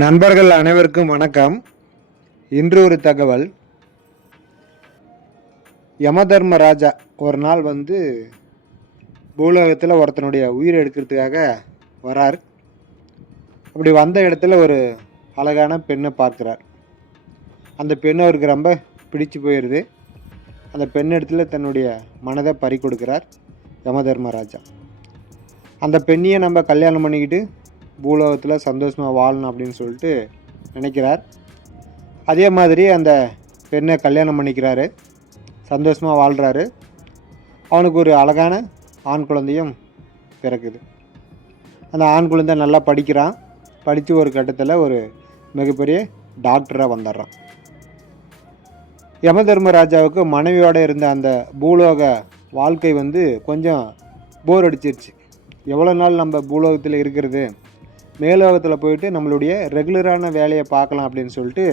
நண்பர்கள் அனைவருக்கும் வணக்கம். இன்று ஒரு தகவல். யமதர்ம ராஜா ஒரு நாள் வந்து பூலோகத்தில் ஒருத்தனுடைய உயிர் எடுக்கிறதுக்காக வரார். அப்படி வந்த இடத்துல ஒரு அழகான பெண்ணை பார்க்குறார். அந்த பெண் அவருக்கு ரொம்ப பிடிச்சு போயிடுது அந்த பெண் இடத்துல தன்னுடைய மனதை பறி கொடுக்கிறார் யமதர்ம ராஜா அந்த பெண்ணையை நம்ம கல்யாணம் பண்ணிக்கிட்டு பூலோகத்தில் சந்தோஷமாக வாழணும் அப்படின்னு சொல்லிட்டு நினைக்கிறார். அதே மாதிரி அந்த பெண்ணை கல்யாணம் பண்ணிக்கிறாரு. சந்தோஷமாக வாழ்கிறாரு அவனுக்கு ஒரு அழகான ஆண் குழந்தையும் பிறக்குது. அந்த ஆண் குழந்தை நல்லா படிக்கிறான். படித்து ஒரு கட்டத்தில் ஒரு மிகப்பெரிய டாக்டராக வந்துடுறான். யமதர்மராஜாவுக்கு மனைவியோடு இருந்த அந்த பூலோக வாழ்க்கை வந்து கொஞ்சம் போர் அடிச்சிருச்சு. எவ்வளோ நாள் நம்ம பூலோகத்தில் இருக்கிறது? மேலோகத்தில் போயிட்டு நம்மளுடைய ரெகுலரான வேலையை பார்க்கலாம் அப்படின்னு சொல்லிட்டு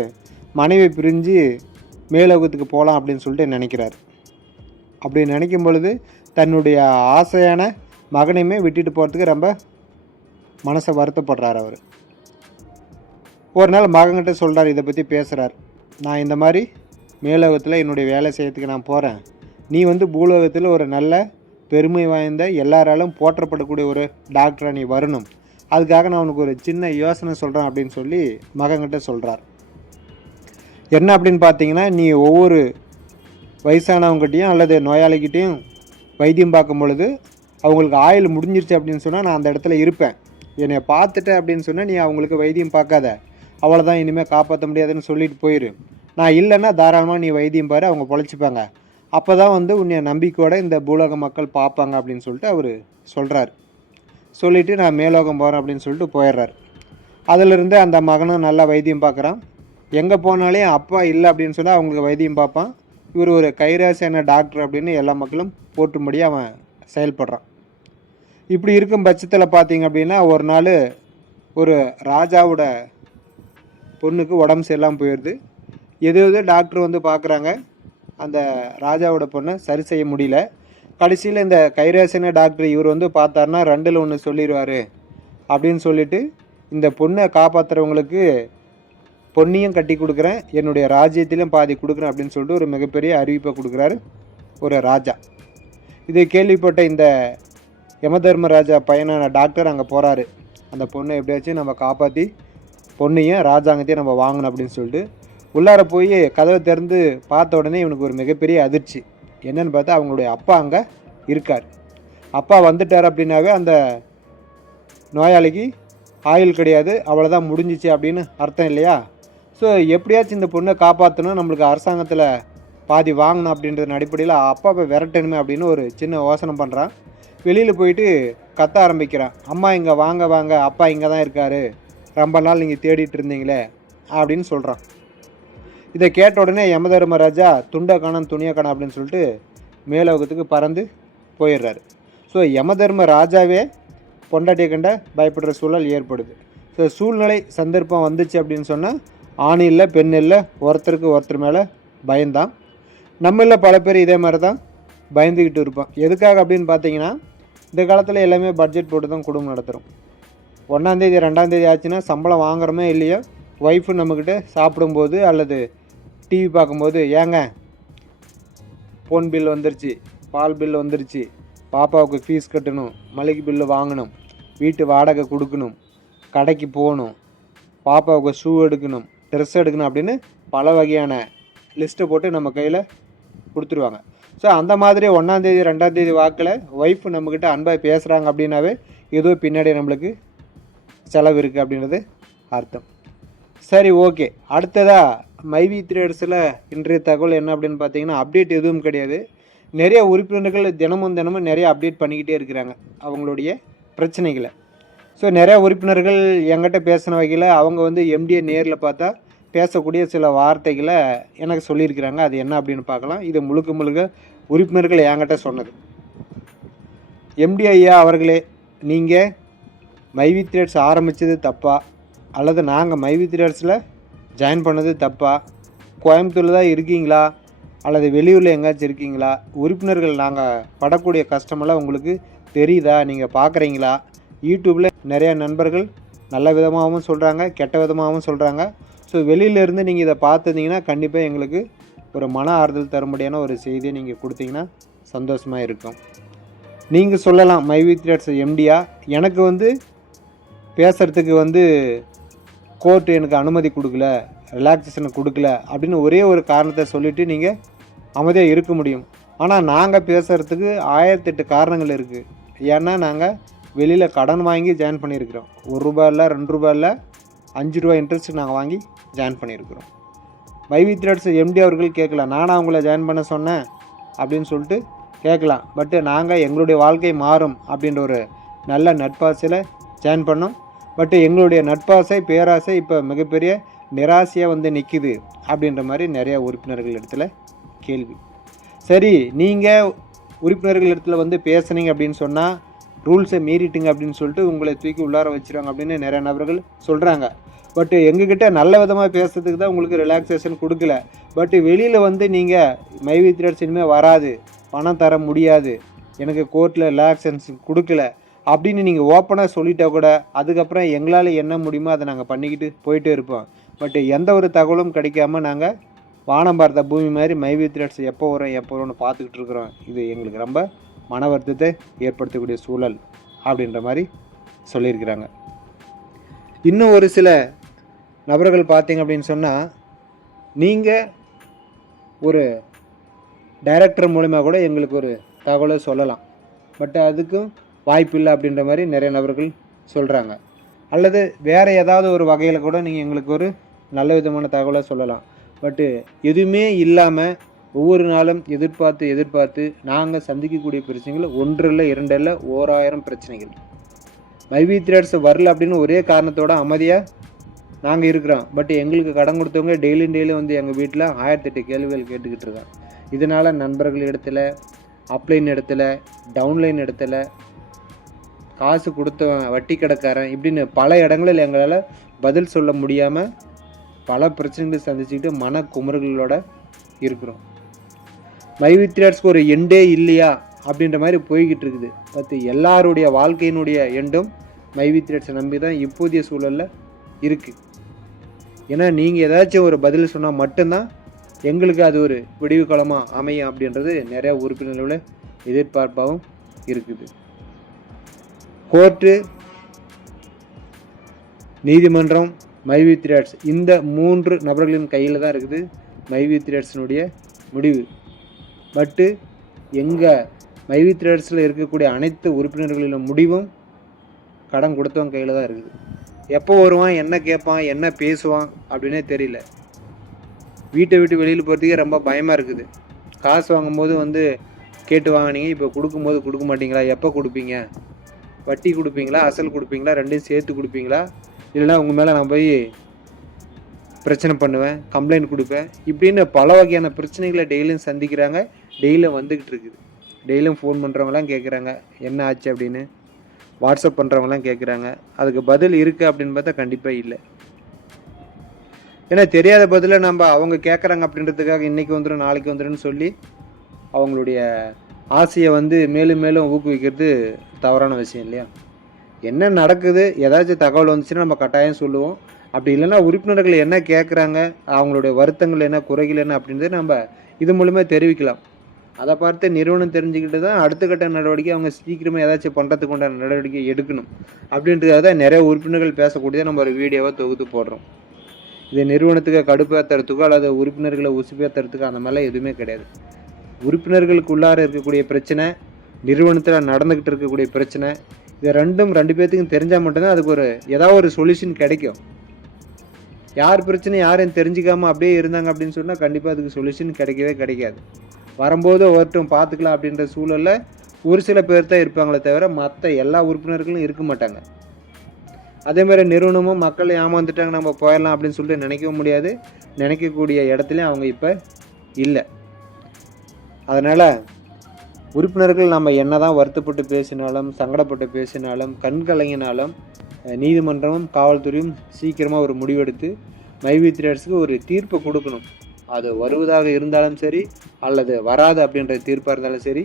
மனைவி பிரிஞ்சு மேலோகத்துக்கு போகலாம் அப்படின்னு சொல்லிட்டு நினைக்கிறார். அப்படி நினைக்கும் பொழுது தன்னுடைய ஆசையான மகனையுமே விட்டுட்டு போகிறதுக்கு ரொம்ப மனசை வருத்தப்படுறார் அவர். ஒரு நாள் மகன்கிட்ட சொல்கிறார் இதை பற்றி பேசுகிறார் நான் இந்த மாதிரி மேலோகத்தில் என்னுடைய வேலை செய்யறதுக்கு நான் போகிறேன் நீ வந்து பூலோகத்தில் ஒரு நல்ல பெருமை வாய்ந்த எல்லாராலும் போற்றப்படக்கூடிய ஒரு டாக்டராக நீ வரணும். அதுக்காக நான் உனக்கு ஒரு சின்ன யோசனை சொல்கிறேன் அப்படின்னு சொல்லி மகன்கிட்ட சொல்கிறார் என்ன அப்படின்னு பார்த்தீங்கன்னா நீ ஒவ்வொரு வயசானவங்ககிட்டையும் அல்லது நோயாளிகிட்டையும் வைத்தியம் பார்க்கும் பொழுது அவங்களுக்கு ஆயுள் முடிஞ்சிருச்சு அப்படின்னு சொன்னால் நான் அந்த இடத்துல இருப்பேன். என்னை பார்த்துட்டேன் அப்படின்னு சொன்னால் நீ அவங்களுக்கு வைத்தியம் பார்க்காத. அவ்வளோதான் இனிமேல் காப்பாற்ற முடியாதுன்னு சொல்லிட்டு போயிரு. நான் இல்லைன்னா தாராளமாக நீ வைத்தியம் பாரு அவங்க பொழைச்சிப்பாங்க. அப்போ தான் வந்து உன்னை நம்பிக்கையோட இந்த பூலக மக்கள் பார்ப்பாங்க அப்படின்னு சொல்லிட்டு அவர் சொல்கிறார் சொல்லிவிட்டு நான் மேலோகம் போகிறேன் அப்படின்னு சொல்லிட்டு போயிடுறார். அதிலிருந்து அந்த மகனும் நல்லா வைத்தியம் பார்க்குறான். எங்கே போனாலே அப்பா இல்லை அப்படின்னு சொன்னால் அவங்களுக்கு வைத்தியம் பார்ப்பான். இவர் ஒரு கைராசியான டாக்டர் அப்படின்னு எல்லா மக்களும் போற்றும்படி அவன் செயல்படுறான். இப்படி இருக்கும் பட்சத்தில் பார்த்தீங்க அப்படின்னா ஒரு நாள் ஒரு ராஜாவோட பொண்ணுக்கு உடம்பு சரியில்லாமல் போயிடுது எது எது டாக்டர் வந்து பார்க்குறாங்க அந்த ராஜாவோட பொண்ணை சரி செய்ய முடியல. கடைசியில் இந்த கைராசன டாக்டர் இவர் வந்து பார்த்தாருன்னா ரெண்டில் ஒன்று சொல்லிடுவார் அப்படின்னு சொல்லிட்டு இந்த பொண்ணை காப்பாற்றுறவங்களுக்கு பொன்னியும் கட்டி கொடுக்குறேன் என்னுடைய ராஜ்யத்திலும் பாதி கொடுக்குறேன் அப்படின்னு சொல்லிட்டு ஒரு மிகப்பெரிய அறிவிப்பை கொடுக்குறாரு ஒரு ராஜா. இதை கேள்விப்பட்ட இந்த யமதர்மராஜா பையனான டாக்டர் அங்கே போகிறாரு அந்த பொண்ணை எப்படியாச்சும் நம்ம காப்பாற்றி பொண்ணையும் ராஜாங்கத்தையும் நம்ம வாங்கணும் அப்படின்னு சொல்லிட்டு உள்ளார போய் கதவை திறந்து பார்த்த உடனே இவனுக்கு ஒரு மிகப்பெரிய அதிர்ச்சி. என்னன்னு பார்த்தா அவங்களுடைய அப்பா அங்கே இருக்கார். அப்பா வந்துட்டார் அப்படின்னாவே அந்த நோயாளிக்கு ஆயுள் கிடையாது அவ்வளோதான் முடிஞ்சிச்சு அப்படின்னு அர்த்தம் இல்லையா? ஸோ எப்படியாச்சும் இந்த பொண்ணை காப்பாற்றணும் நம்மளுக்கு அரசாங்கத்தில் பாதி வாங்கணும் அப்படின்றது அடிப்படையில் அப்பா போய் விரட்டணுமே அப்படின்னு ஒரு சின்ன யோசனை பண்ணுறான் வெளியில் போயிட்டு கத்த ஆரம்பிக்கிறான். அம்மா இங்கே வாங்க வாங்க அப்பா இங்கே தான் இருக்கார். ரொம்ப நாள் நீங்கள் தேடிட்டு இருந்தீங்களே அப்படின்னு சொல்கிறான் இதை கேட்ட உடனே யமதர்மராஜா துண்டை காணம் துணியை காணம் அப்படின்னு சொல்லிட்டு மேலோகத்துக்கு பறந்து போயிடுறாரு. ஸோ யமதர்ம ராஜாவே பொண்டாட்டியை கண்ட பயப்படுற சூழல் ஏற்படுது. ஸோ சூழ்நிலை சந்தர்ப்பம் வந்துச்சு அப்படின்னு சொன்னால் ஆண் இல்லை பெண் இல்லை ஒருத்தருக்கு ஒருத்தர் மேலே பயந்தான் நம்மள பல பேர் இதே மாதிரி தான் பயந்துக்கிட்டு இருப்போம். எதுக்காக அப்படின்னு பார்த்தீங்கன்னா இந்த காலத்தில் எல்லாமே பட்ஜெட் போட்டு தான் குடும்பம் நடத்துகிறோம் ஒன்றாந்தேதி ரெண்டாந்தேதி ஆச்சுன்னா சம்பளம் வாங்குறோமே இல்லையோ? ஒய்ஃபு நம்மக்கிட்ட சாப்பிடும்போது அல்லது டிவி பார்க்கும்போது ஏங்க ஃபோன் பில் வந்துருச்சு பால் பில் வந்துருச்சு பாப்பாவுக்கு ஃபீஸ் கட்டணும் மளிகை பில்லு வாங்கணும் வீட்டு வாடகை கொடுக்கணும் கடைக்கு போகணும் பாப்பாவுக்கு ஷூ எடுக்கணும் ட்ரெஸ் எடுக்கணும் அப்படின்னு பல வகையான லிஸ்ட்டை போட்டு நம்ம கையில் கொடுத்துருவாங்க. ஸோ அந்த மாதிரி ஒன்றாந்தேதி ரெண்டாந்தேதி வாக்கில் ஒய்ஃப் நம்மக்கிட்ட அன்பாக பேசுகிறாங்க அப்படின்னாவே ஏதோ பின்னாடி நம்மளுக்கு செலவு இருக்குது அப்படின்றது அர்த்தம். சரி ஓகே அடுத்ததாக மைவி த்ரேடர்ஸில் இன்றைய தகவல் என்ன அப்படின்னு பார்த்தீங்கன்னா அப்டேட் எதுவும் கிடையாது. நிறைய உறுப்பினர்கள் தினமும் தினமும் நிறைய அப்டேட் பண்ணிக்கிட்டே இருக்கிறாங்க அவங்களுடைய பிரச்சனைகளை. ஸோ நிறைய உறுப்பினர்கள் என்கிட்ட பேசின வகையில் அவங்க வந்து எம்டிஏ நேரில் பார்த்தா பேசக்கூடிய சில வார்த்தைகளை எனக்கு சொல்லியிருக்கிறாங்க. அது என்ன அப்படின்னு பார்க்கலாம். இது முழுக்க முழுக்க உறுப்பினர்கள் என்கிட்ட சொன்னது. எம்டி ஐயா அவர்களே நீங்கள் மைவி த்ரேட்ஸ் ஆரம்பித்தது தப்பா? அல்லது நாங்கள் மைவி த்ரேட்ஸில் ஜாயின் பண்ணது தப்பா? கோயம்புத்தூரில் தான் இருக்கீங்களா? அல்லது வெளியூரில் எங்கேயாச்சும் இருக்கீங்களா? உறுப்பினர்கள் நாங்கள் படக்கூடிய கஷ்டமெல்லாம் உங்களுக்கு தெரியுதா? நீங்கள் பார்க்குறீங்களா யூடியூப்பில் நிறையா நண்பர்கள் நல்ல விதமாகவும் சொல்கிறாங்க கெட்ட விதமாகவும் சொல்கிறாங்க ஸோ வெளியிலேருந்து நீங்கள் இதை பார்த்துருந்தீங்கன்னா கண்டிப்பாக எங்களுக்கு ஒரு மன ஆறுதல் தரும்படியான ஒரு செய்தியை நீங்கள் கொடுத்தீங்கன்னா சந்தோஷமாக இருக்கும். நீங்கள் சொல்லலாம் மைவி த்ரேட்ஸ் எம்டியா எனக்கு வந்து பேசுகிறதுக்கு வந்து கோர்ட் எனக்கு அனுமதி கொடுக்கல ரிலாக்ஸேஷன் கொடுக்கல அப்படின்னு ஒரே ஒரு காரணத்தை சொல்லிவிட்டு நீங்கள் அமைதியாக இருக்க முடியும். ஆனால் நாங்கள் பேசுகிறதுக்கு ஆயிரத்தெட்டு காரணங்கள் இருக்குது ஏன்னா நாங்கள் வெளியில் கடன் வாங்கி ஜாயின் பண்ணியிருக்கிறோம். ஒரு ரூபாயில் இல்லை ரெண்டு ரூபாயில் இல்லை அஞ்சு ரூபா இன்ட்ரெஸ்ட் நாங்கள் வாங்கி ஜாயின் பண்ணியிருக்கிறோம். மைவி த்ரெட்ஸ் எம்டி அவர்கள் கேட்கலாம். நானும் அவங்கள ஜாயின் பண்ண சொன்னேன் அப்படின்னு சொல்லிட்டு கேட்கலாம். பட்டு நாங்கள் எங்களுடைய வாழ்க்கை மாறும் அப்படின்ற ஒரு நல்ல நட்பாசையில் ஜாயின் பண்ணோம். பட்டு எங்களுடைய நட்பாசை பேராசை இப்போ மிகப்பெரிய நிராசையாக வந்து நிற்கிது அப்படின்ற மாதிரி நிறையா உறுப்பினர்கள் இடத்துல கேள்வி. சரி நீங்கள் உறுப்பினர்கள் இடத்துல வந்து பேசுனீங்க அப்படின்னு சொன்னால் ரூல்ஸை மீறிட்டுங்க அப்படின்னு சொல்லிட்டு உங்களை தூக்கி உள்ளார வச்சுருவாங்க அப்படின்னு நிறைய நபர்கள் சொல்கிறாங்க பட் எங்ககிட்ட நல்ல விதமாக பேசுறதுக்கு தான் உங்களுக்கு ரிலாக்ஸேஷன் கொடுக்கல. பட் வெளியில் வந்து நீங்கள் மைவி த்ரெட்ஸ் இனிமேல் வராது பணம் தர முடியாது எனக்கு கோர்ட்டில் ரிலாக்ஸேஷன் கொடுக்கல அப்படின்னு நீங்கள் ஓப்பனாக சொல்லிட்டா கூட அதுக்கப்புறம் எங்களால் என்ன முடியுமோ அதை நாங்கள் பண்ணிக்கிட்டு போயிட்டே இருப்போம். பட் எந்த ஒரு தகவலும் கிடைக்காம நாங்கள் வானம் பார்த்த பூமி மாதிரி மைவி த்ரெட்ஸ் எப்போ வரும் எப்போ வரும்னு பார்த்துக்கிட்டு இருக்கிறோம். இது எங்களுக்கு ரொம்ப மன வருத்தத்தை ஏற்படுத்தக்கூடிய சூழல் அப்படின்ற மாதிரி சொல்லியிருக்கிறாங்க. இன்னும் ஒரு சில நபர்கள் பார்த்தீங்க அப்படின்னு சொன்னால் நீங்கள் ஒரு டைரக்டர் மூலிமா கூட எங்களுக்கு ஒரு தகவலை சொல்லலாம். பட் அதுக்கும் வாய்ப்பு இல்லை அப்படின்ற மாதிரி நிறைய நபர்கள் சொல்கிறாங்க அல்லது வேறு ஏதாவது ஒரு வகையில் கூட நீங்கள் எங்களுக்கு ஒரு நல்ல விதமான தகவலை சொல்லலாம். பட்டு எதுவுமே இல்லாமல் ஒவ்வொரு நாளும் எதிர்பார்த்து எதிர்பார்த்து நாங்கள் சந்திக்கக்கூடிய பிரச்சனைகள் ஒன்று இல்லை இரண்டு இல்லை ஓராயிரம் பிரச்சனைகள். மைவி த்ரெட்ஸ் வரல அப்படின்னு ஒரே காரணத்தோட அமைதியாக நாங்கள் இருக்கிறோம். பட் எங்களுக்கு கடன் கொடுத்தவங்க டெய்லியும் டெய்லியும் வந்து எங்கள் வீட்டில் ஆயிரத்தெட்டு கேள்விகள் கேட்டுக்கிட்டு இருக்காங்க. இதனால் நண்பர்கள் இடத்துல அப்லைன் இடத்துல டவுன்லைன் இடத்துல காசு கொடுத்தவன் வட்டி கடைக்காரன் இப்படின்னு பல இடங்களில் எங்களால் பதில் சொல்ல முடியாமல் பல பிரச்சனைகளை சந்திச்சுக்கிட்டு மன குமுறல்களோட இருக்கிறோம். மைவித்ரியாட்ஸ்க்கு ஒரு எண்டே இல்லையா அப்படின்ற மாதிரி போய்கிட்டு இருக்குது. பத்து எல்லாருடைய வாழ்க்கையினுடைய எண்டும் மைவித்ரியாட்ஸை நம்பி தான் இப்போதைய சூழலில் இருக்குது ஏன்னா நீங்கள் ஏதாச்சும் ஒரு பதில் சொன்னால் மட்டும்தான் எங்களுக்கு அது ஒரு விடிவு காலமாக அமையும் அப்படின்றது நிறையா உறுப்பினர்களோட எதிர்பார்ப்பாகவும் இருக்குது. கோர்ட்டு நீதிமன்றம் மைவி த்ரேட்ஸ் இந்த மூன்று நபர்களின் கையில் தான் இருக்குது மைவி த்ரேட்ஸினுடைய முடிவு. பட்டு எங்கள் மைவி த்ரேட்ஸில் இருக்கக்கூடிய அனைத்து உறுப்பினர்களின் முடிவும் கடன் கொடுத்தவன் கையில் தான் இருக்குது. எப்போ வருவான் என்ன கேட்பான் என்ன பேசுவான் அப்படின்னே தெரியல. வீட்டை விட்டு வெளியில் போகிறதுக்கே ரொம்ப பயமாக இருக்குது. காசு வாங்கும்போது வந்து கேட்டு வாங்கினீங்க இப்போ கொடுக்கும்போது கொடுக்க மாட்டீங்களா? எப்போ கொடுப்பீங்க? வட்டி கொடுப்பீங்களா அசல் கொடுப்பீங்களா ரெண்டையும் சேர்த்து கொடுப்பீங்களா? இல்லைன்னா உங்கள் மேலே நான் போய் பிரச்சனை பண்ணுவேன் கம்ப்ளைண்ட் கொடுப்பேன். இப்படின்னு பல வகையான பிரச்சனைகளை டெய்லியும் சந்திக்கிறாங்க. டெய்லியும் வந்துக்கிட்டு இருக்குது. டெய்லியும் ஃபோன் பண்ணுறவங்களாம் கேட்குறாங்க என்ன ஆச்சு? அப்படின்னு. வாட்ஸ்அப் பண்ணுறவங்களாம் கேட்குறாங்க அதுக்கு பதில் இருக்குது அப்படின்னு பார்த்தா கண்டிப்பாக இல்லை. ஏன்னா தெரியாத பதிலை நம்ம அவங்க கேட்குறாங்க அப்படின்றதுக்காக இன்றைக்கி வந்துடும் நாளைக்கு வந்துடும்னு சொல்லி அவங்களுடைய ஆசையை வந்து மேலும் மேலும் ஊக்குவிக்கிறது தவறான விஷயம் இல்லையா? என்ன நடக்குது? ஏதாச்சும் தகவல் வந்துச்சுன்னா நம்ம கட்டாயம் சொல்லுவோம். அப்படி இல்லைன்னா உறுப்பினர்கள் என்ன கேட்குறாங்க அவங்களுடைய வருத்தங்கள் என்ன? குறைகள் என்ன? அப்படின்றத நம்ம இது மூலமாக தெரிவிக்கலாம். அதை பார்த்து நிறுவனம் தெரிஞ்சுக்கிட்டு தான் அடுத்த கட்ட நடவடிக்கை அவங்க சீக்கிரமாக ஏதாச்சும் பண்ணுறதுக்கு உண்டான நடவடிக்கை எடுக்கணும். அப்படின்றத தான் நிறைய உறுப்பினர்கள் பேசக்கூடியதை நம்ம ஒரு வீடியோவை தொகுத்து போடுறோம். இது நிறுவனத்துக்கு கடுப்பேற்றுறதுக்கோ அல்லது உறுப்பினர்களை உசுப்பேற்றுறதுக்கோ அந்த மாதிரிலாம் எதுவுமே கிடையாது. உறுப்பினர்களுக்கு உள்ளார இருக்கக்கூடிய பிரச்சனை நிறுவனத்தில் நடந்துக்கிட்டு இருக்கக்கூடிய பிரச்சனை இது ரெண்டும் ரெண்டு பேர்த்துக்கும் தெரிஞ்சால் மட்டும்தான் அதுக்கு ஒரு ஏதாவது ஒரு சொல்யூஷன் கிடைக்கும். யார் பிரச்சனை யாரையும் தெரிஞ்சுக்காமல் அப்படியே இருந்தாங்க அப்படின்னு சொன்னால் கண்டிப்பாக அதுக்கு சொல்யூஷன் கிடைக்கவே கிடைக்காது. வரும்போது ஒருத்தம் பார்த்துக்கலாம் அப்படின்ற சூழலில் ஒரு சில பேர் தான் இருப்பாங்களே தவிர மற்ற எல்லா உறுப்பினர்களும் இருக்க மாட்டாங்க. அதே மாதிரி நிறுவனமும் மக்கள் ஏமாந்துட்டாங்க நம்ம போயிடலாம் அப்படின்னு சொல்லிட்டு நினைக்கவும் முடியாது. நினைக்கக்கூடிய இடத்துலையும் அவங்க இப்போ இல்லை. அதனால் உறுப்பினர்கள் நம்ம என்ன தான் வருத்தப்பட்டு பேசினாலும் சங்கடப்பட்டு பேசினாலும் கண்கலங்கினாலும் நீதிமன்றமும் காவல்துறையும் சீக்கிரமாக ஒரு முடிவெடுத்து மைவி ஒரு தீர்ப்பு கொடுக்கணும். அது வருவதாக இருந்தாலும் சரி அல்லது வராது அப்படின்ற தீர்ப்பாக இருந்தாலும் சரி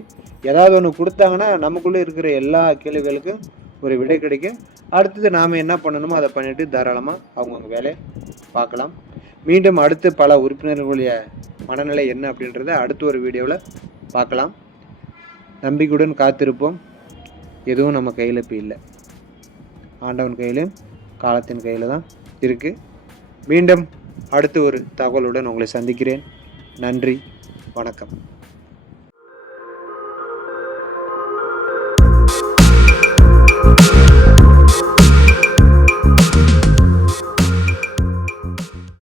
ஏதாவது ஒன்று கொடுத்தாங்கன்னா நமக்குள்ளே இருக்கிற எல்லா கேள்விகளுக்கும் ஒரு விடை கிடைக்கும். அடுத்தது நாம் என்ன பண்ணணுமோ அதை பண்ணிவிட்டு தாராளமாக அவங்கவுங்க வேலையை பார்க்கலாம். மீண்டும் அடுத்து பல உறுப்பினர்களுடைய மனநிலை என்ன அப்படின்றத அடுத்த ஒரு வீடியோவில் பார்க்கலாம். நம்பிக்கையுடன் காத்திருப்போம். எதுவும் நம்ம கையில் இப்போ இல்லை. ஆண்டவன் கையிலும் காலத்தின் கையில் தான் இருக்குது மீண்டும் அடுத்து ஒரு தகவலுடன் உங்களை சந்திக்கிறேன். நன்றி வணக்கம்.